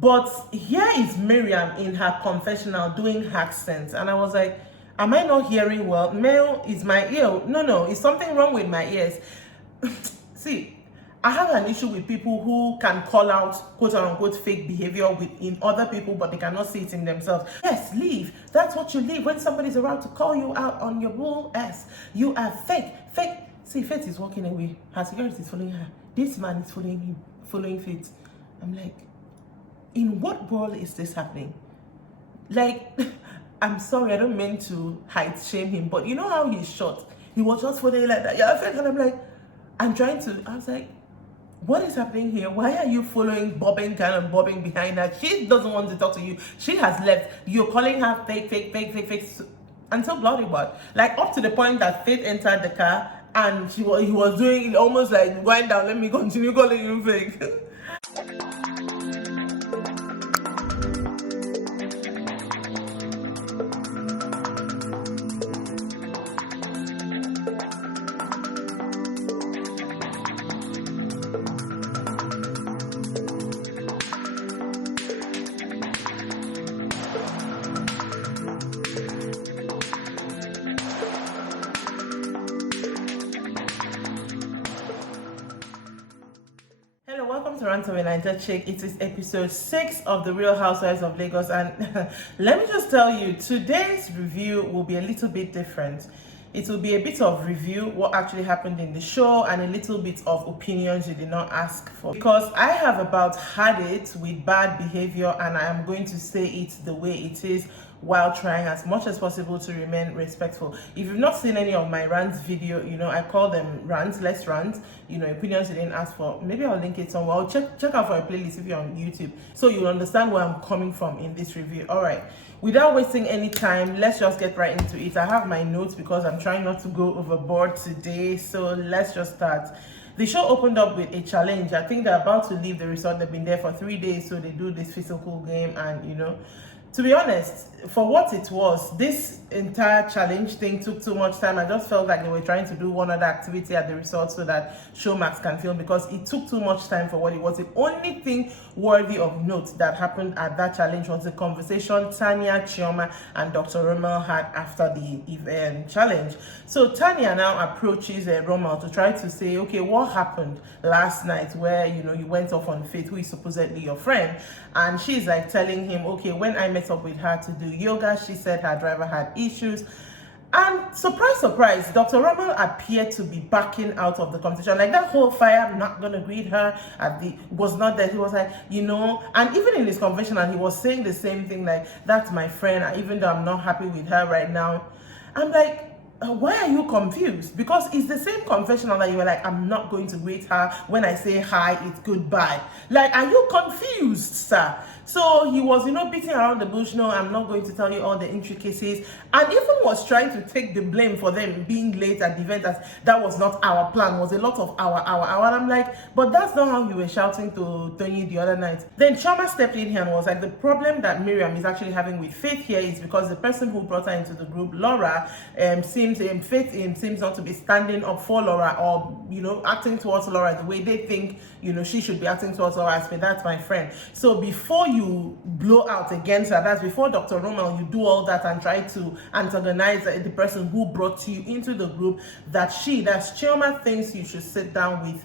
But here is Miriam in her confessional doing accents, and I was like, am I not hearing well? Male, is my ear? No, is something wrong with my ears? See, I have an issue with people who can call out quote unquote fake behavior in other people, but they cannot see it in themselves. Yes, leave. That's what you leave when somebody's around to call you out on your bull ass. You are fake. Fake. See, Faith is walking away. Her security is following her. This man is following Faith. I'm like, in what world is this happening? Like, I'm sorry, I don't mean to height shame him, but you know how he's short? He was just following like that. Yeah, and I'm like, I was like, what is happening here? Why are you following, bobbing behind her? She doesn't want to talk to you. She has left. You're calling her fake, until bloody what? Like, up to the point that Faith entered the car and he was doing almost like, wind down, let me continue calling you fake. Welcome to Rants of Naija, Chic. It is episode 6 of the Real Housewives of Lagos, and let me just tell you, today's review will be a little bit different. It will be a bit of review, what actually happened in the show, and a little bit of opinions you did not ask for. Because I have about had it with bad behavior, and I am going to say it the way it is, while trying as much as possible to remain respectful. If you've not seen any of my rants video, I call them rants, let's rant, opinions you didn't ask for. Maybe I'll link it somewhere. I'll check out for a playlist if you're on YouTube, so you'll understand where I'm coming from in this review. All right, without wasting any time, let's just get right into it. I have my notes because I'm trying not to go overboard today, so let's just start. The show opened up with a challenge. I think they're about to leave the resort. They've been there for 3 days, so they do this physical game, and to be honest, for what it was, this entire challenge thing took too much time. I just felt like they were trying to do one other activity at the resort so that Showmax can film, because it took too much time for what it was. The only thing worthy of note that happened at that challenge was the conversation Tanya, Chioma, and Dr. Rommel had after the event challenge. So Tanya now approaches Rommel to try to say, okay, what happened last night where, you went off on Faith, who is supposedly your friend? And she's like telling him, okay, when I met up with her to do yoga, she said her driver had issues. And surprise, Dr. Rommel appeared to be backing out of the conversation. Like, that whole fire, I'm not gonna greet her was not there. He was like, and even in his confessional, he was saying the same thing, like, that's my friend, and even though I'm not happy with her right now. I'm like, why are you confused? Because it's the same confessional that you were like, I'm not going to greet her. When I say hi, it's goodbye. Like, are you confused, sir? So he was, beating around the bush. No, I'm not going to tell you all the intricacies. And even was trying to take the blame for them being late at the event, as that was not our plan, was a lot of our. And I'm like, but that's not how you were shouting to Tony the other night. Then Chama stepped in here and was like, the problem that Miriam is actually having with Faith here is because the person who brought her into the group, Laura, Faith seems not to be standing up for Laura, or acting towards Laura the way they think she should be acting towards Laura. As that's my friend. So before you blow out against her, that's before Dr. Rommel, you do all that and try to antagonize the person who brought you into the group, that's Chioma, thinks you should sit down with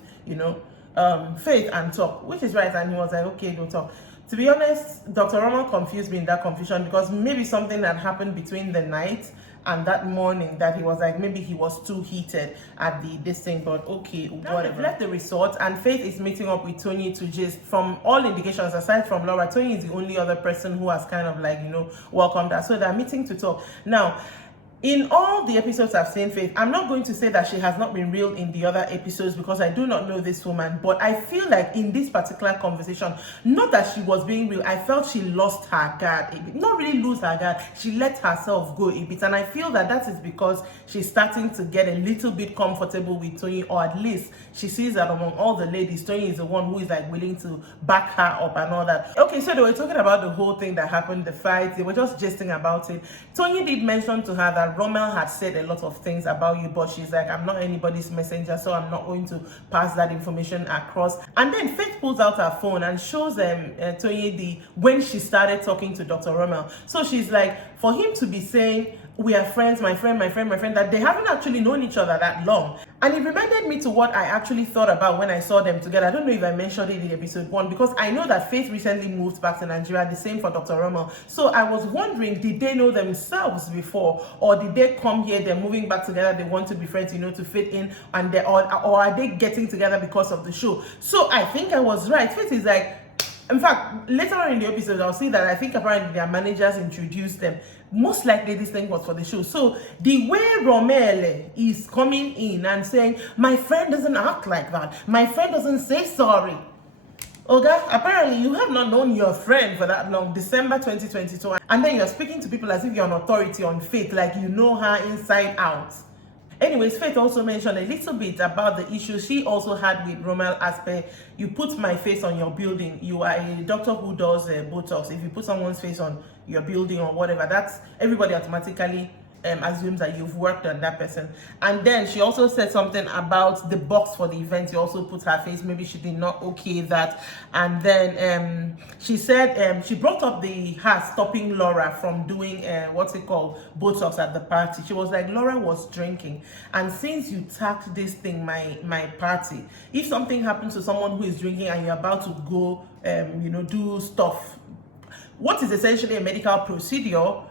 Faith and talk, which is right. And he was like, okay, don't talk. To be honest, Dr. Rommel confused me in that confusion, because maybe something that happened between the night and that morning that he was like, maybe he was too heated at this thing, but okay, whatever. Left the resort, and Faith is meeting up with Tony to just, from all indications, aside from Laura, Tony is the only other person who has kind of like, welcomed her. So they're meeting to talk. Now, in all the episodes I've seen Faith, I'm not going to say that she has not been real in the other episodes, because I do not know this woman, but I feel like in this particular conversation, not that she was being real, I felt she lost her guard a bit. Not really lose her guard, she let herself go a bit, and I feel that is because she's starting to get a little bit comfortable with Tony, or at least she sees that among all the ladies, Tony is the one who is like willing to back her up and all that. Okay, so they were talking about the whole thing that happened, the fight, they were just jesting about it. Tony did mention to her that that Rommel had said a lot of things about you, but she's like, I'm not anybody's messenger, so I'm not going to pass that information across. And then Faith pulls out her phone and shows Toyin when she started talking to Dr. Rommel. So she's like, for him to be saying, we are friends, my friend, that they haven't actually known each other that long. And it reminded me to what I actually thought about when I saw them together. I don't know if I mentioned it in episode 1, because I know that Faith recently moved back to Nigeria, the same for Dr. Rommel. So I was wondering, did they know themselves before, or did they come here, they're moving back together, they want to be friends, to fit in, and they or are they getting together because of the show? So I think I was right. Faith is like, in fact, later on in the episode, I'll see that I think apparently their managers introduced them. Most likely this thing was for the show. So the way Rommel is coming in and saying, my friend doesn't act like that, my friend doesn't say sorry. Okay, apparently you have not known your friend for that long, December 2022, and then you're speaking to people as if you're an authority on Faith, like you know her inside out. Anyways, Faith also mentioned a little bit about the issue she also had with Rommel as per, you put my face on your building. You are a doctor who does Botox. If you put someone's face on your building or whatever, that's everybody automatically assumes that you've worked on that person. And then she also said something about the box for the event. You also put her face. Maybe she did not okay that. And then she said she brought up her stopping Laura from doing Botox at the party. She was like, Laura was drinking, and since you tagged this thing my party, if something happens to someone who is drinking and you're about to go do stuff, what is essentially a medical procedure,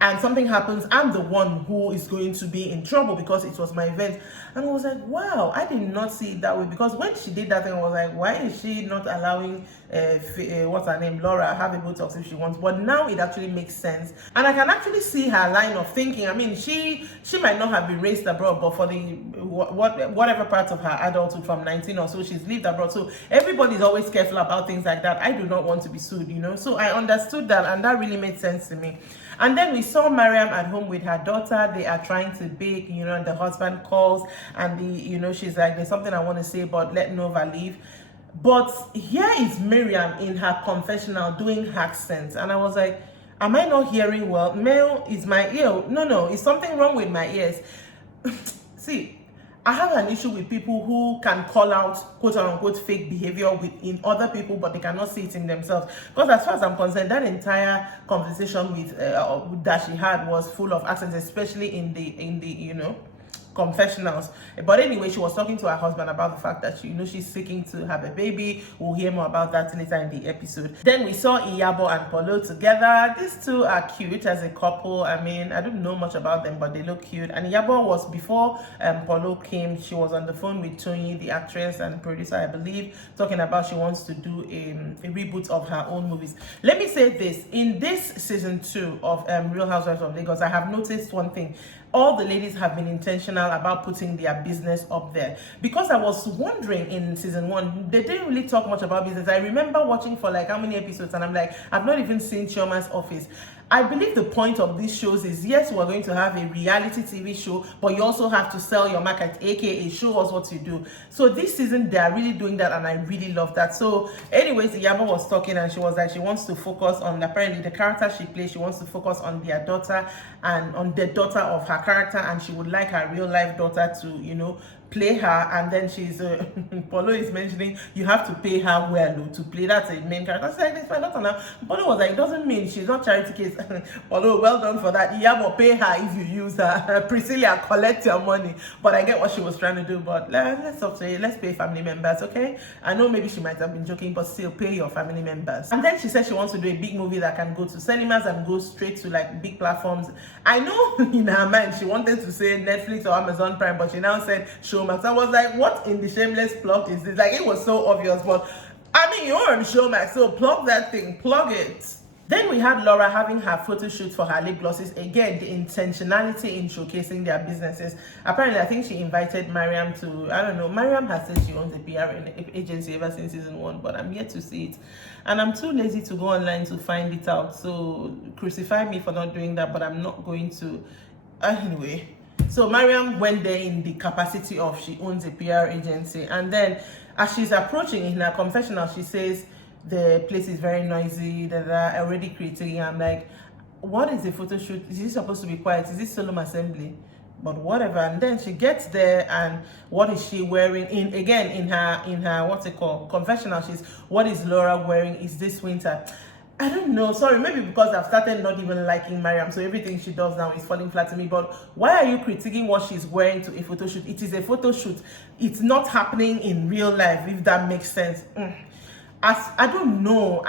and something happens, I'm the one who is going to be in trouble because it was my event. And I was like, wow, I did not see it that way, because when she did that thing, I was like, why is she not allowing what's her name, Laura, have a Botox if she wants? But now it actually makes sense, and I can actually see her line of thinking. I mean, she might not have been raised abroad, but for the whatever part of her adulthood from 19 or so, she's lived abroad. So everybody's always careful about things like that. I do not want to be sued, So I understood that, and that really made sense to me. And then we saw Mariam at home with her daughter. They are trying to bake, and the husband calls, and she's like, there's something I want to say, but let Nova leave. But here is Miriam in her confessional doing accents, and I was like, am I not hearing well? Mel, is my ear? No, is something wrong with my ears? See, I have an issue with people who can call out quote unquote fake behavior in other people, but they cannot see it in themselves. Because as far as I'm concerned, that entire conversation with that she had was full of accents, especially in the confessionals. But anyway, she was talking to her husband about the fact that she's seeking to have a baby. We'll hear more about that later in the episode. Then we saw Iyabo and Polo together. These two are cute as a couple. I mean, I don't know much about them, but they look cute. And Iyabo was, before Polo came, she was on the phone with Toyin, the actress and producer, I believe, talking about she wants to do a reboot of her own movies. Let me say this, in this season 2 of Real Housewives of Lagos, I have noticed one thing. All the ladies have been intentional about putting their business up there, because I was wondering in season 1, they didn't really talk much about business. I remember watching for like how many episodes, and I'm like, I've not even seen Chioma's office. I believe the point of these shows is, yes, we're going to have a reality TV show, but you also have to sell your market, aka show us what you do. So this season, they are really doing that, and I really love that. So anyways, Iyabo was talking, and she was like, she wants to focus on, apparently the character she plays, she wants to focus on their daughter and on the daughter of her character, and she would like her real life daughter to, play her. And then she's Polo is mentioning you have to pay her well to play that main character. I was like, this my daughter now. Polo was like, it doesn't mean she's not charity case. Polo, well done for that. Iyabo, pay her if you use her. Priscilla, collect your money. But I get what she was trying to do. But let's pay family members, okay? I know maybe she might have been joking, but still pay your family members. And then she said she wants to do a big movie that can go to cinemas and go straight to like big platforms. I know in her mind she wanted to say Netflix or Amazon Prime, but she now said Showmax. I was like, what in the shameless plug is this? Like, it was so obvious, but I mean, you're on Showmax, so plug that thing, plug it. Then we had Laura having her photo shoot for her lip glosses. Again, the intentionality in showcasing their businesses. Apparently, I think she invited Mariam to, I don't know, Mariam has said she owns a PR agency ever since season 1, but I'm yet to see it. And I'm too lazy to go online to find it out. So crucify me for not doing that, but I'm not going to. Anyway. So Mariam went there in the capacity of she owns a PR agency. And then as she's approaching in her confessional, she says the place is very noisy, that are already creating. I'm like, what is a photo shoot? Is it supposed to be quiet? Is it solemn assembly? But whatever. And then she gets there, and what is she wearing? In her what's it called, confessional, she's, what is Laura wearing? Is this winter? I don't know. Sorry, maybe because I've started not even liking Mariam, so everything she does now is falling flat to me. But why are you critiquing what she's wearing to a photo shoot? It is a photo shoot. It's not happening in real life, if that makes sense. I don't know,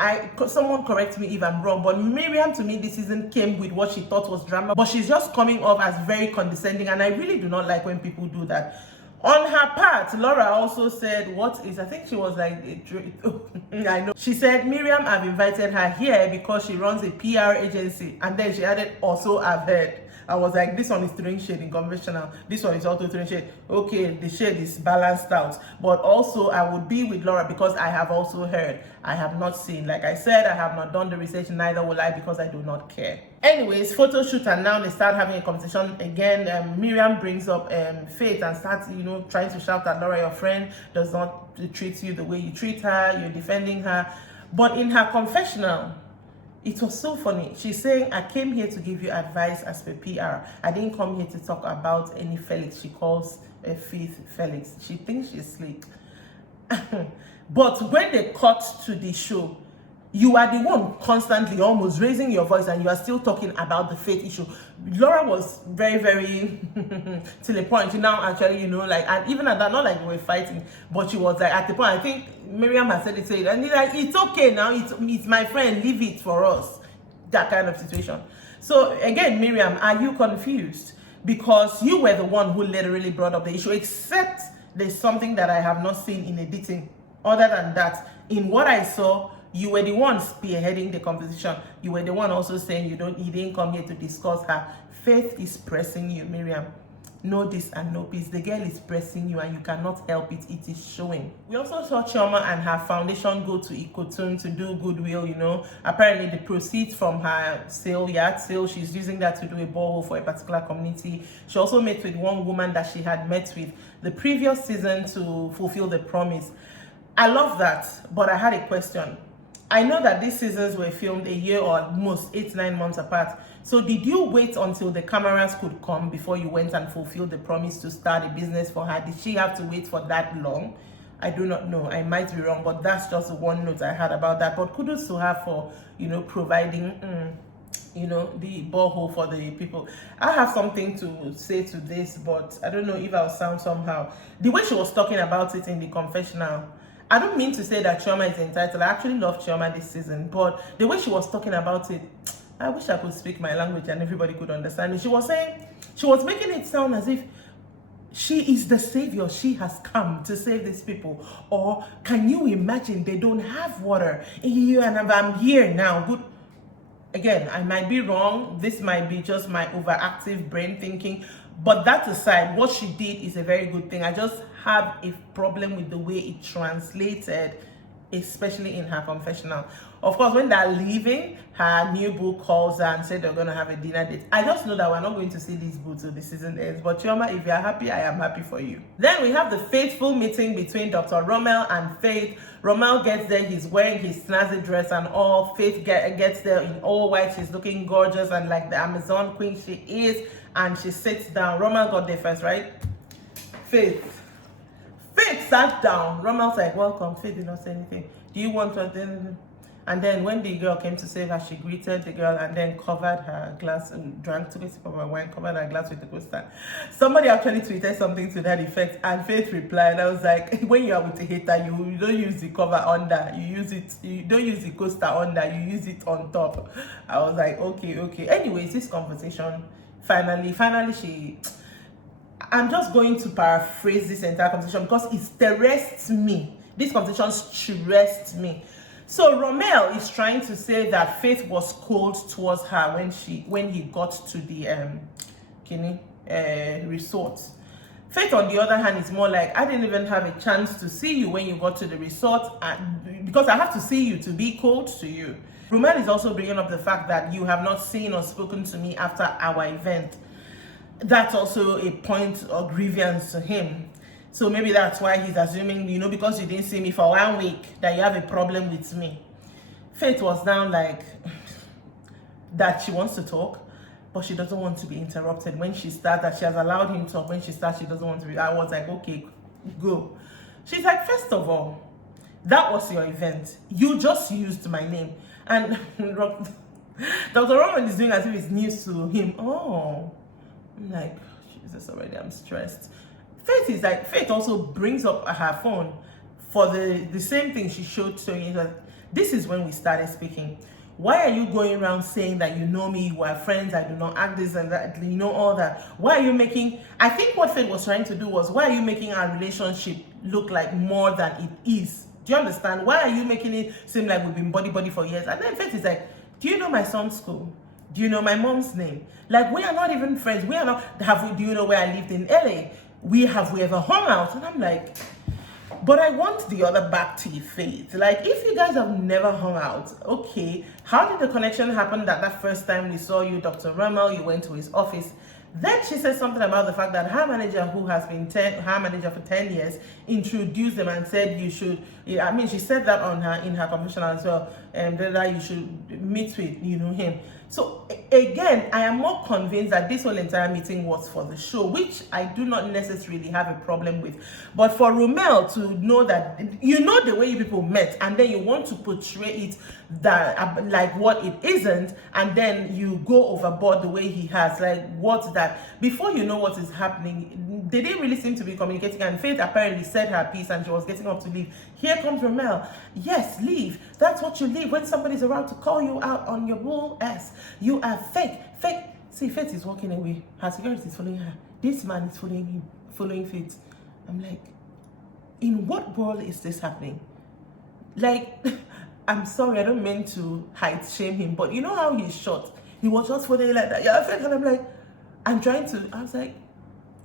someone correct me if I'm wrong, but Miriam, to me this season came with what she thought was drama, but she's just coming off as very condescending, and I really do not like when people do that. On her part, Laura also said, I think she was like, I know. She said, Miriam, I've invited her here because she runs a PR agency. And then she added, also I've heard. I was like, this one is throwing shade in conventional. This one is also throwing shade. Okay, the shade is balanced out. But also, I would be with Laura because I have also heard. I have not seen. Like I said, I have not done the research, neither will I, because I do not care. Anyways, photo shoot, and now they start having a conversation again. Miriam brings up Faith and starts, trying to shout at Laura, your friend does not treat you the way you treat her. You're defending her. But in her confessional, it was so funny. She's saying, I came here to give you advice as per PR. I didn't come here to talk about any Felix. She calls Faith Felix. She thinks she's slick. But when they cut to the show, you are the one constantly almost raising your voice, and you are still talking about the Faith issue. Laura was very, very to the point. She now actually, and even at that, not like they were fighting, but she was like, at the point, I think Miriam has said it, and he's like, it's okay now, it's my friend, leave it for us. That kind of situation. So again, Miriam, are you confused? Because you were the one who literally brought up the issue, except there's something that I have not seen in editing. Other than that, in what I saw, you were the one spearheading the conversation. You were the one also saying you didn't come here to discuss her. Faith is pressing you, Miriam. Know this and know peace. The girl is pressing you, and you cannot help it. It is showing. We also saw Chioma and her foundation go to Ikotun to do goodwill, Apparently the proceeds from her yard sale, she's using that to do a borehole for a particular community. She also met with one woman that she had met with the previous season to fulfill the promise. I love that, but I had a question. I know that these seasons were filmed a year or most 8-9 months apart. So did you wait until the cameras could come before you went and fulfilled the promise to start a business for her? Did she have to wait for that long? I do not know. I might be wrong, but that's just one note I had about that. But kudos to her for, providing, the borehole for the people. I have something to say to this, but I don't know if I'll sound somehow. The way she was talking about it in the confessional, I don't mean to say that Chioma is entitled. I actually love Chioma this season, but the way she was talking about it, I wish I could speak my language and everybody could understand it. She was making it sound as if she is the savior. She has come to save these people. Or can you imagine they don't have water and I'm here now? Good. Again, I might be wrong. This might be just my overactive brain thinking. But that aside, what she did is a very good thing. I just have a problem with the way it translated, especially in her confessional. Of course, when they're leaving, her new boo calls her and said they're going to have a dinner date. I just know that we're not going to see these boo till the season ends. But Chioma, if you're happy, I am happy for you. Then we have the fateful meeting between Dr. Rommel and Faith. Rommel gets there, he's wearing his snazzy dress and all. Faith gets there in all white. She's looking gorgeous and like the Amazon queen she is. And she sits down. Rommel got there first, right? Faith sat down. Rommel's like, welcome. Faith did not say anything. Do you want to? And then when the girl came to save her, she greeted the girl and then covered her glass, took a sip of her wine, covered her glass with the coaster. Somebody actually tweeted something to that effect, and Faith replied. I was like, when you are with a hater, you don't use the cover under, you don't use the coaster under, you use it on top. I was like, okay. Anyways, this conversation, finally, I'm just going to paraphrase this entire conversation because it stressed me. This conversation stressed me. So Rommel is trying to say that Faith was cold towards her when he got to the resort. Faith, on the other hand, is more like, I didn't even have a chance to see you when you got to the resort, and because I have to see you to be cold to you. Rommel is also bringing up the fact that you have not seen or spoken to me after our event. That's also a point of grievance to him. So maybe that's why he's assuming, because you didn't see me for 1 week, that you have a problem with me. Faith was down like, that she wants to talk, but she doesn't want to be interrupted. When she starts, that she has allowed him to talk. When she starts, she doesn't want to be. I was like, okay, go. She's like, first of all, that was your event. You just used my name. And Dr. Rommel is doing as if it's news to him. Oh, I'm like, Jesus, already I'm stressed. Faith is like, Faith also brings up her phone for the same thing she showed to me. This is when we started speaking. Why are you going around saying that you know me, we are friends, I do not act this and that, you know, all that? Why are you making, I think what Faith was trying to do was, why are you making our relationship look like more than it is? Do you understand? Why are you making it seem like we've been buddy for years? And then Faith is like, do you know my son's school? Do you know my mom's name? Like, we are not even friends. We are not, do you know where I lived in LA? Have we ever hung out? And I'm like, but I want the other back to your Faith. Like, if you guys have never hung out, okay, how did the connection happen that first time we saw you, Dr. Rommel, you went to his office? Then she said something about the fact that her manager, who has been her manager for 10 years, introduced them and said you should, I mean, she said that in her confessional as well, and that you should meet with, you know, him. So again, I am more convinced that this whole entire meeting was for the show, which I do not necessarily have a problem with. But for Rommel to know that, you know, the way you people met, and then you want to portray it that like what it isn't, and then you go overboard the way he has, like, what's that? Before you know what is happening, they didn't really seem to be communicating, and Faith apparently said her piece and she was getting up to leave. Here comes Rommel. Yes, leave. That's what you leave when somebody's around to call you out on your bull ass. You are fake. See, Faith is walking away. Her security is following her. This man is following Faith. I'm like, in what world is this happening? Like, I'm sorry, I don't mean to height shame him, but you know how he's short? He was just following like that. Yeah, and I'm like, I was like,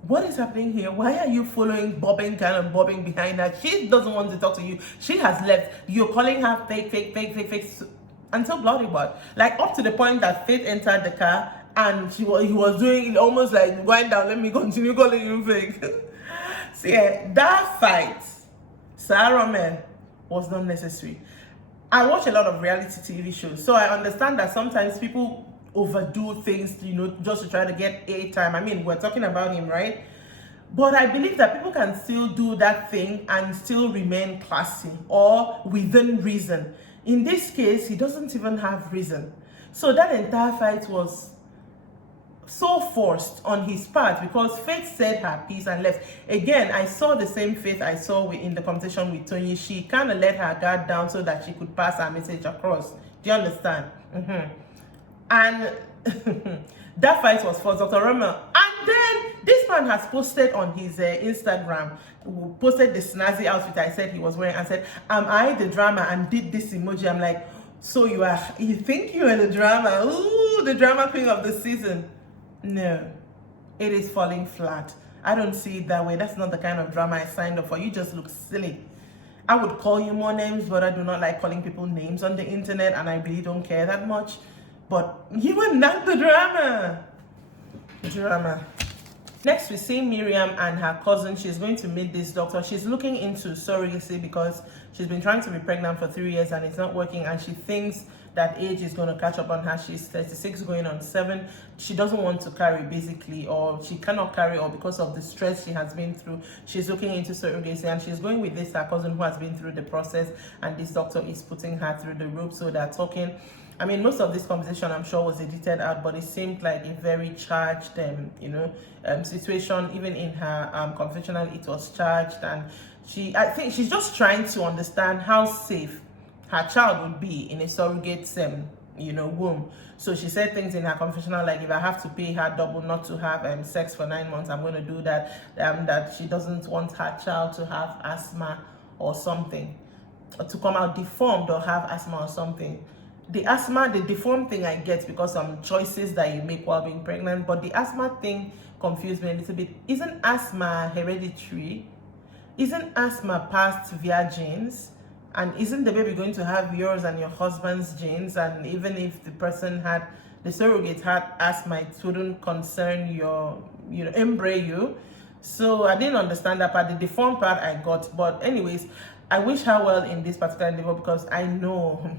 what is happening here? Why are you bobbing behind her? She doesn't want to talk to you. She has left. You're calling her fake. Until bloody what? Like, up to the point that Faith entered the car and he was doing almost like, wind down, let me continue calling you fake. See, that fight, Sarah Rommel, was not necessary. I watch a lot of reality TV shows, so I understand that sometimes people overdo things, you know, just to try to get airtime. I mean, we're talking about him, right? But I believe that people can still do that thing and still remain classy or within reason. In this case, he doesn't even have reason. So that entire fight was so forced on his part because Faith said her piece and left. Again, I saw the same Faith I saw in the conversation with Tony. She kind of let her guard down so that she could pass her message across. Do you understand? And that fight was for Dr. Rommel. And then this man has posted on his Instagram, posted the snazzy outfit I said he was wearing and said, am I the drama? And did this emoji. I'm like, so you think you're the drama? Ooh, the drama queen of the season. No, it is falling flat. I don't see it that way. That's not the kind of drama I signed up for. You just look silly. I would call you more names, but I do not like calling people names on the internet, and I really don't care that much. But you are not the drama. Next, we see Miriam and her cousin. She's going to meet this doctor. She's looking into surrogacy because she's been trying to be pregnant for 3 years and it's not working, and she thinks that age is going to catch up on her. She's 36 going on 7. She doesn't want to carry, basically, or she cannot carry, or because of the stress she has been through, she's looking into surrogacy, and she's going with this her cousin who has been through the process, and this doctor is putting her through the ropes. So they're talking. I mean, most of this conversation, I'm sure, was edited out, but it seemed like a very charged, situation. Even in her confessional, it was charged, and I think she's just trying to understand how safe her child would be in a surrogate, womb. So she said things in her confessional like, if I have to pay her double not to have sex for 9 months, I'm going to do that. That she doesn't want her child to have asthma or something, or to come out deformed or have asthma or something. The asthma, the deformed thing I get because some choices that you make while being pregnant, but the asthma thing confused me a little bit. Isn't asthma hereditary? Isn't asthma passed via genes? And isn't the baby going to have yours and your husband's genes? And even if the person the surrogate had asthma, it wouldn't concern embrace you. So I didn't understand that part. The deformed part I got. But anyways, I wish her well in this particular endeavor because I know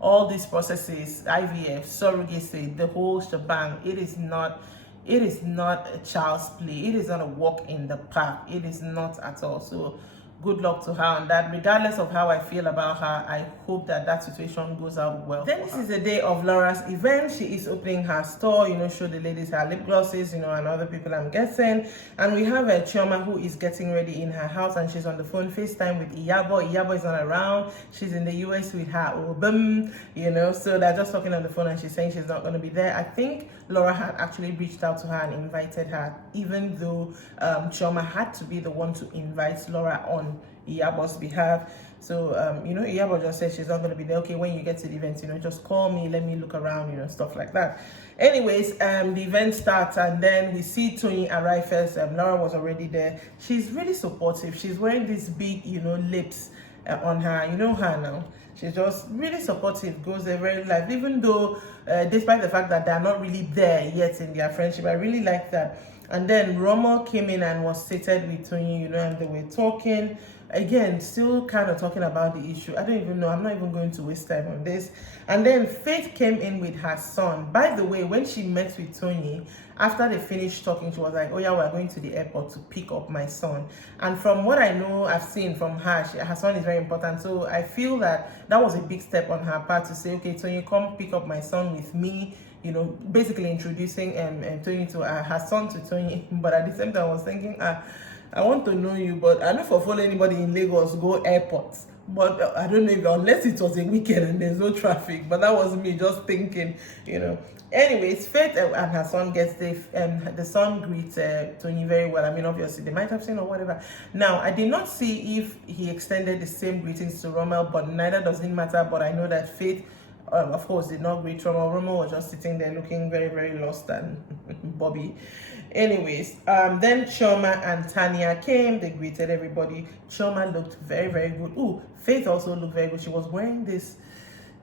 all these processes, IVF, surrogacy, the whole shebang. It is not a child's play. It is not a walk in the park. It is not at all. So good luck to her on that. Regardless of how I feel about her, I hope that that situation goes out well. Then this is the day of Laura's event. She is opening her store, show the ladies her lip glosses, and other people, I'm guessing. And we have a Chioma who is getting ready in her house, and she's on the phone FaceTime with Iyabo. Iyabo is not around. She's in the US with her album, so they're just talking on the phone, and she's saying she's not going to be there. I think Laura had actually reached out to her and invited her, even though Chioma had to be the one to invite Laura on Iyabo's behalf. So Iyabo just said she's not going to be there. Okay, when you get to the event, just call me, let me look around, stuff like that. Anyways, the event starts, and then we see Tony arrive first. Laura was already there. She's really supportive. She's wearing these big lips on her, her now. She's just really supportive, goes there very live, even though despite the fact that they're not really there yet in their friendship. I really like that. And then Rommel came in and was seated with Tony, and they were talking. Again, still kind of talking about the issue. I don't even know. I'm not even going to waste time on this. And then Faith came in with her son. By the way, when she met with Tony, after they finished talking, she was like, oh yeah, we're going to the airport to pick up my son. And from what I know, I've seen from her, her son is very important. So I feel that that was a big step on her part to say, okay, Tony, come pick up my son with me. Basically introducing Tony to her son to Tony. But at the same time, I was thinking, I want to know you, but I don't follow anybody in Lagos go airports. But I don't know if, unless it was a weekend and there's no traffic. But that was me just thinking, Anyways, Faith and her son gets the son greets Tony very well. I mean, obviously they might have seen or whatever. Now, I did not see if he extended the same greetings to Rommel, but neither does it matter. But I know that Faith, of course, did not greet Rommel. Rommel was just sitting there looking very, very lost and Bobby. Anyways, then Chioma and Tanya came. They greeted everybody. Chioma looked very, very good. Ooh, Faith also looked very good. She was wearing this.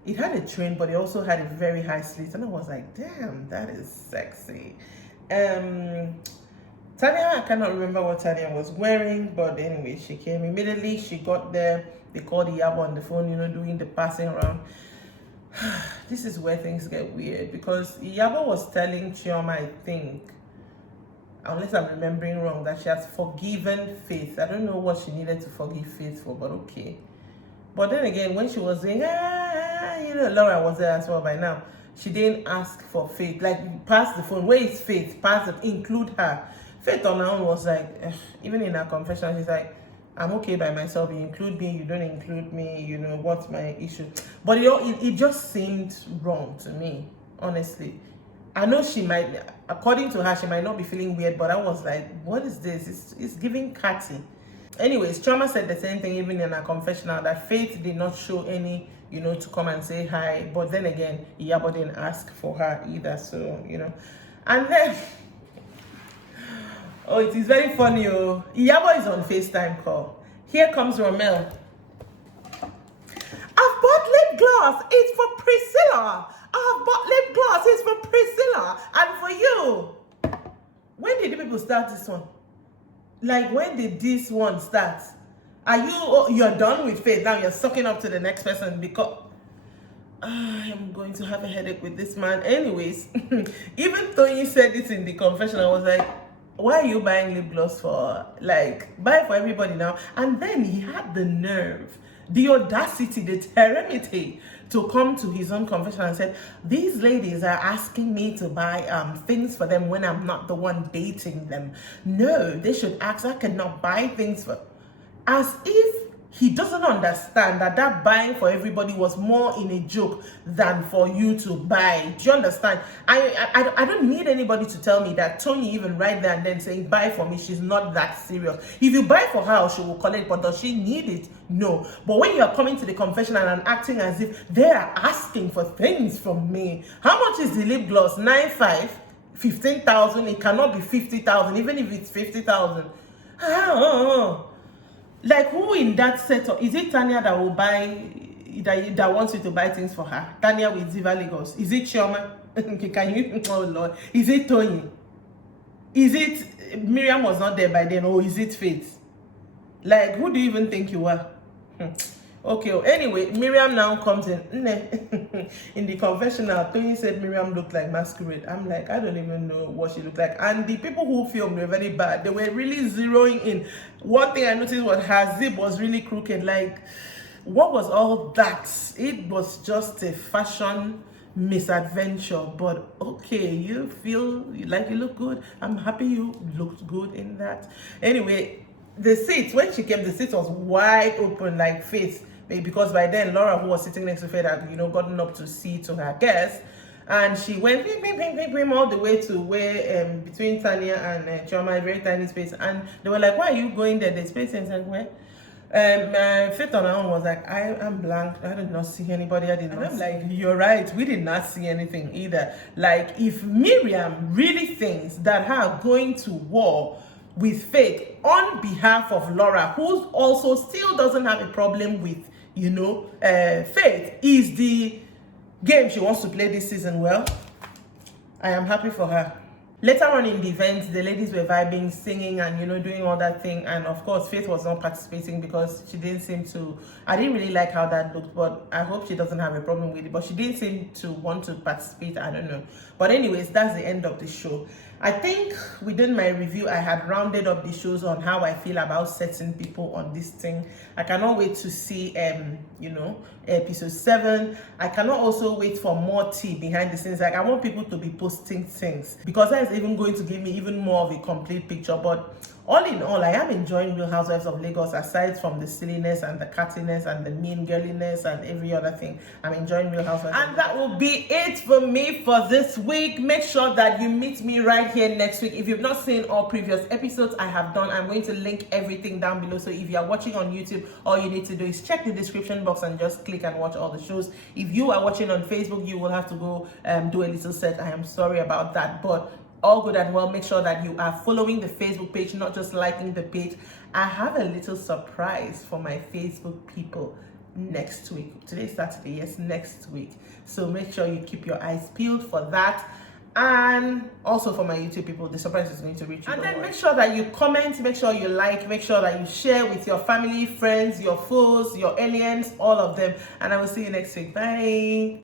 It had a train, but it also had a very high slit. And I was like, damn, that is sexy. Tanya, I cannot remember what Tanya was wearing. But anyway, she came immediately. She got there. They called Iyabo on the phone, doing the passing around. This is where things get weird, because Iyabo was telling Chioma, I think, unless I'm remembering wrong, that she has forgiven Faith. I don't know what she needed to forgive Faith for, but okay. But then again, when she was saying, Laura was there as well by now. She didn't ask for Faith. Like, pass the phone. Where is Faith? Pass it. Include her. Faith on her own was like, even in her confession, she's like, I'm okay by myself. You include me, you don't include me, what's my issue? But it just seemed wrong to me, honestly. I know she might, according to her, she might not be feeling weird, but I was like, what is this? It's giving catty. Anyways, Chioma said the same thing even in her confessional, that Faith did not show any, to come and say hi. But then again, Iyabo didn't ask for her either, so, And then, oh, it is very funny, Iyabo is on FaceTime call. Here comes Rommel. I've bought lip gloss. It's for Priscilla. I've bought lip gloss. It's for Priscilla. And for you. When did the people start this one? Like, when did this one start? You're done with Faith. Now you're sucking up to the next person because I am going to have a headache with this man. Anyways, even though you said this in the confession, I was like, why are you buying lip gloss for? Like, buy for everybody now. And then he had the nerve, the audacity, the temerity to come to his own confession and said, these ladies are asking me to buy things for them when I'm not the one dating them. No, they should ask. I cannot buy things for... As if he doesn't understand that buying for everybody was more in a joke than for you to buy. Do you understand? I don't need anybody to tell me that Tony even right there and then saying buy for me, she's not that serious. If you buy for her, she will collect, but does she need it? No. But when you are coming to the confessional and acting as if they are asking for things from me, how much is the lip gloss? 9.5, 15,000. It cannot be 50,000, even if it's 50,000. Like, who in that setup? Is it Tanya that will buy, that wants you to buy things for her? Tanya with Viva Lagos. Is it Chioma? Can you? Oh Lord. Is it Tony? Is it Miriam was not there by then? Or is it Faith? Like, who do you even think you are? Okay, anyway, Miriam now comes in. In the confessional, Tony said Miriam looked like masquerade. I'm like, I don't even know what she looked like. And the people who filmed were very bad. They were really zeroing in. One thing I noticed was her zip was really crooked. Like, what was all that? It was just a fashion misadventure. But okay, you feel like you look good. I'm happy you looked good in that. Anyway, the seat, when she came, the seat was wide open like Faith, because by then Laura, who was sitting next to Faith, had gotten up to see to her guests, and she went all the way to where between Tanya and Chioma, a very tiny space, and they were like, why are you going there? The space, and said, where? Faith on her own was like, I am blank. I did not see anybody. I did not. And I'm like, you're right. We did not see anything either. Like, if Miriam really thinks that her going to war with Faith on behalf of Laura, who also still doesn't have a problem with, Faith, is the game she wants to play this season, well, I am happy for her. Later on in the event, the ladies were vibing, singing, and doing all that thing. And of course, Faith was not participating because she didn't seem to. I didn't really like how that looked, but I hope she doesn't have a problem with it. But she didn't seem to want to participate. I don't know. But anyways, that's the end of the show. I think within my review, I had rounded up the shows on how I feel about certain people on this thing. I cannot wait to see, episode 7. I cannot also wait for more tea behind the scenes. Like, I want people to be posting things, because that is even going to give me even more of a complete picture. But all in all, I am enjoying Real Housewives of Lagos. Aside from the silliness and the cattiness and the mean girliness and every other thing, I'm enjoying Real Housewives. And that will be it for me for this week. Make sure that you meet me right here next week. If you've not seen all previous episodes I have done, I'm going to link everything down below. So if you are watching on YouTube, all you need to do is check the description box and just click and watch all the shows. If you are watching on Facebook, you will have to go do a little search. I am sorry about that, but all good and well. Make sure that you are following the Facebook page, not just liking the page. I have a little surprise for my Facebook people next week. Today's Saturday, yes, next week. So make sure you keep your eyes peeled for that. And also for my YouTube people, the surprise is going to reach you. And then make sure that you comment, make sure you like, make sure that you share with your family, friends, your foes, your aliens, all of them. And I will see you next week. Bye.